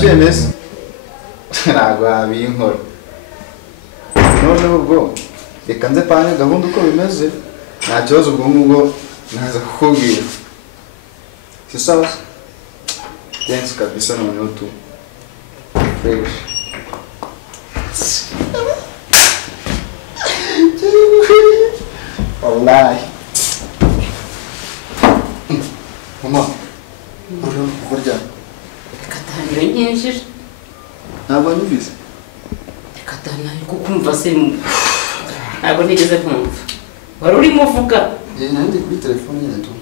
wabyemeza ntabwo wabinkora noneho ubwo reka nze pange gahunda uko bimeze nta kibazo ubwo ngubwo naza kukubwira si sawa thanks kabisa noneho tu fresh wallahi mama burya katahira nyinjira ntabwo nyumvise katahana kukumva se ntabwo nigeze kumva wari urimo uvuga nandi kuri telefone nyine tu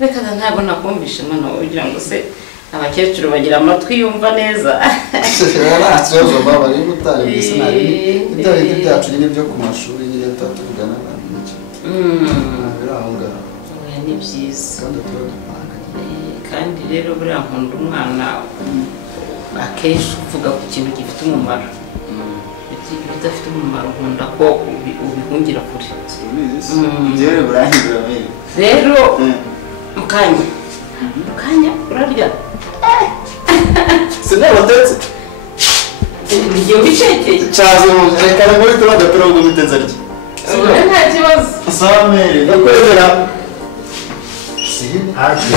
reka ntabwo nakumvishe mwana ugira ngo se abakecuru bagira amatwi yumva neza kibazo baba ari gutanga mbese nari ibyo byacu nyine byo ku mashuri nyine tatuvugana abantu n'iki birahunga ni byiza kandi turadupanga kandi rero buriya nkunda umwana akenshi uvuga ku kintu gifite umumaro bidafite umumaro nkunda ko ubihungira kure njyewe burahindura rero mukanya urarya sinabatetse igihe ubicekeye cyaze reka muri turagapira ngo muteze arya nta kibazo samere ndakwemera sihine haje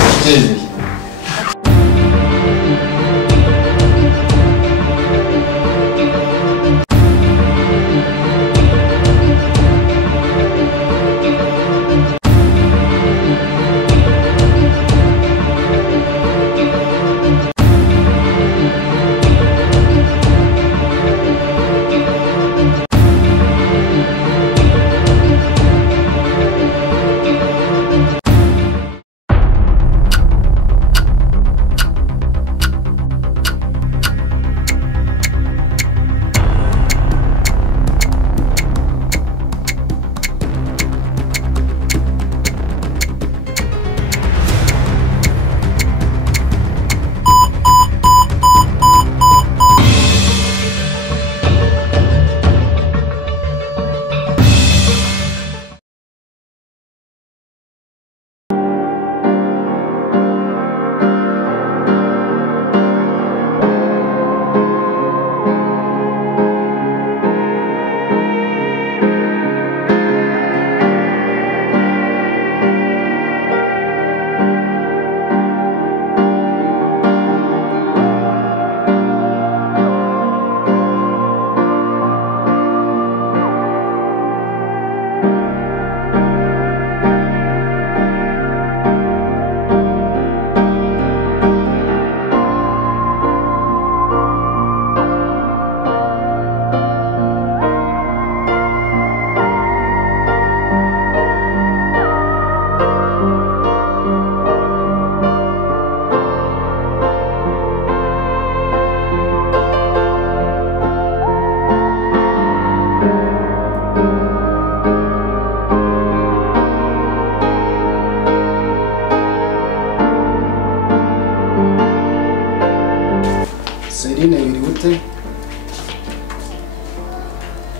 Serine biri gute?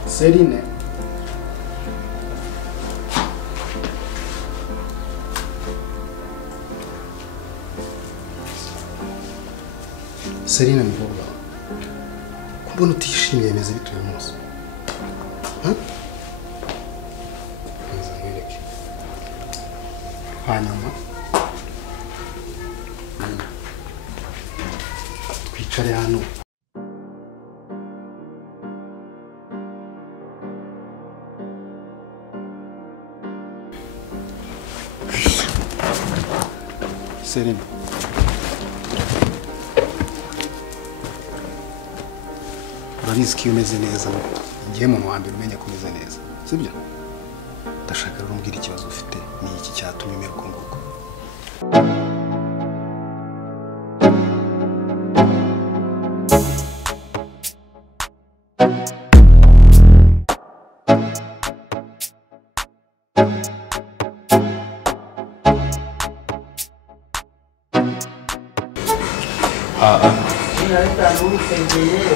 Serine Serine mvuga kubona utishimiye meze bituye munsi nzamwereke hanyuma twicare hano Serine urabizi ko iyo umeze neza ngiye mu wa mbere umenya ko umeze neza sibyo ndashaka rero umbwira ikibazo ufite ni iki cyatumye umera uko nguko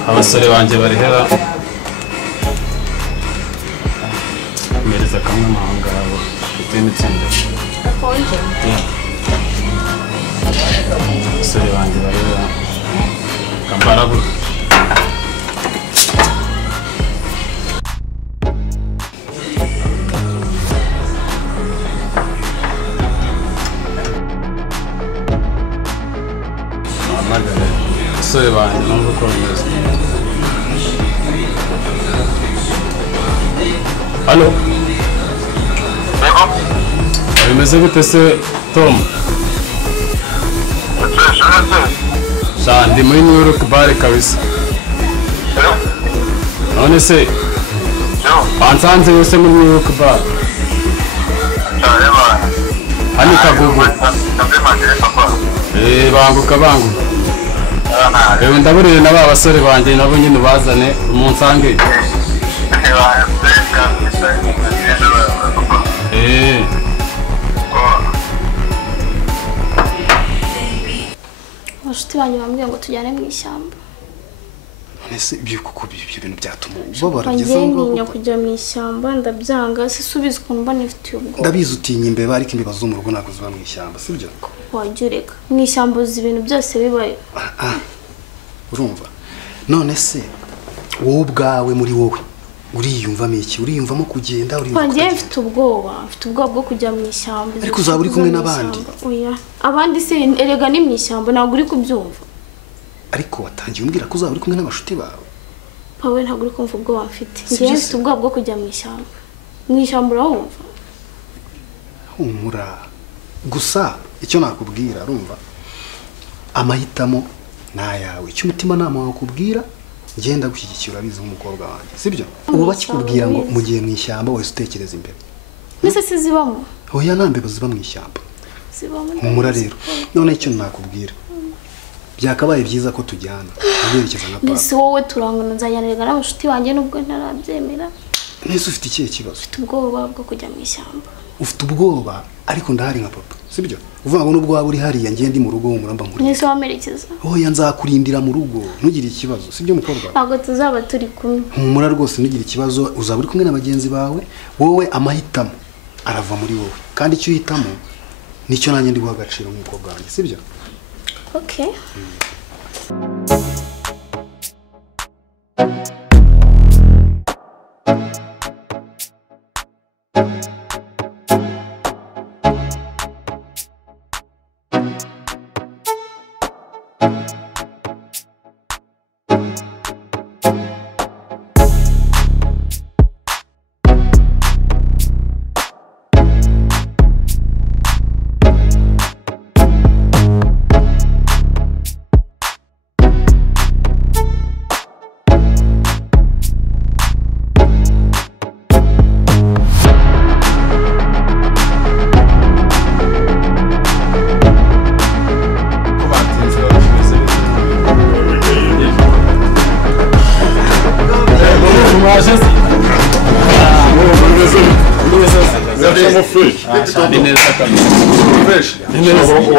abasore banjye bari hera mereza kamwe amahanga yabo bitewe n'itsinda abasore banjye bari hera Kambarabu. Amagare. Soy bana numva ko bimeze. Allo. Bimeze gute se Tom? Ndi muri New York bare kabisa. None se bansanze yose muri New York bar. Hani kagugu. Banguka. Ndaburire na ba basore banje nabo nyine bazane umunsange. Abashuti banyu bambwiye ngo tujyane mu ishyamba. Nese ibyo bintu byatuma ubabara bigeze ngo kujya mu ishyamba ndabyanga sisubiza ukuntu mba nifitiye ubwo. Ndabizi utinya imbeba ariko imbiba zo mu rugo ntabwo ziba mu ishyamba sibyo? Wajureka mu ishyamba uzi ibintu byose bibaye. Urumva none se wowe ubwawe muri wowe uriyumvamo iki? Uriyumvamo kugenda Wangiye mfite ubwoba bwo kujya mu ishyamba. Ariko uzaba uri kumwe n'abandi. Oya abandi se erega ni mu ishyamba ntabwo uri kubyumva. Ariko watangiye umbwira ko uzaba uri kumwe n'abashuti bawe. Pawe ntabwo uri kumva ubwoba mfite. Ngiye mfite ubwoba bwo kujya mu ishyamba. Mu ishyamba urumva? Humura. Gusa icyo nakubwira urumva amahitamo nayawe. Icyo umutima nama wakubwira ngenda gushyigikira abizi nk'umukobwa wanjye sibyo? Ubu bakikubwira ngo mugiye mu ishyamba wese utekereza imbere. Nese sizibamo? Oya nambeba ziba mu ishyamba. Zibamo. Humura rero. None icyo nakubwira byakabaye byiza ko tujyana aberekeza na papa. Nese wowe turangana nzajyanirega n'abashuti banjye nubwo ntarabyemera. Nese ufite ikihe kibazo? Ufite ubwoba bwo kujya mu ishyamba. Ufite ubwoba ariko ndahari nka papa sibyo? Uvuga ngo nubwo waba uri hariya ngiye ndi mu rugo umuramba nkuri. Nese wamerekeza? Oya nzakurindira mu rugo ntugire ikibazo sibyo mukobwa? Ntabwo tuzaba turi kumwe. Humura rwose ntugire ikibazo uzaba uri kumwe n'abagenzi bawe. Wowe amahitamo arava muri wowe kandi icyo uhitamo nicyo nanjye ndi guha agaciro nk'umukobwa wanjye sibyo? Okay.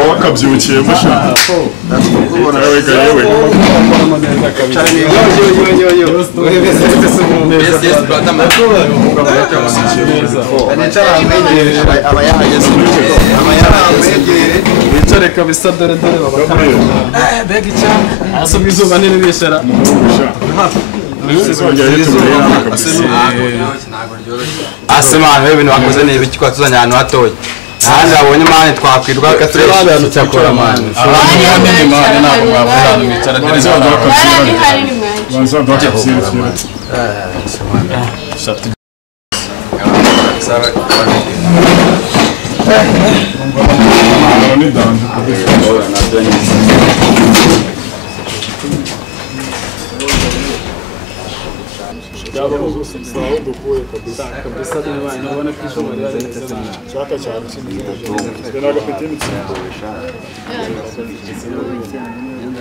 Wakabyukiye mushaka ubona wega yewe wicare kabisa dore bega icyanga asubwa izuba nini bishara Asemana wewe ibintu wakoze ni ibiki kwatuzanya ahantu hatoye. Ahandi abonye mane twakwirwa gatureba abantu cyakora mane. Abandi hanini mane ntabwo mwabona mwicara neza banza ndakabisira. Shatu. Sawa. Ni danje. Yaba bose sawa dukuye kabisa nabona ko ishobora cyaka cyane sinzi naga pete mitsinda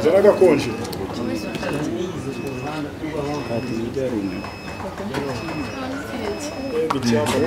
zaraga konje bicyaka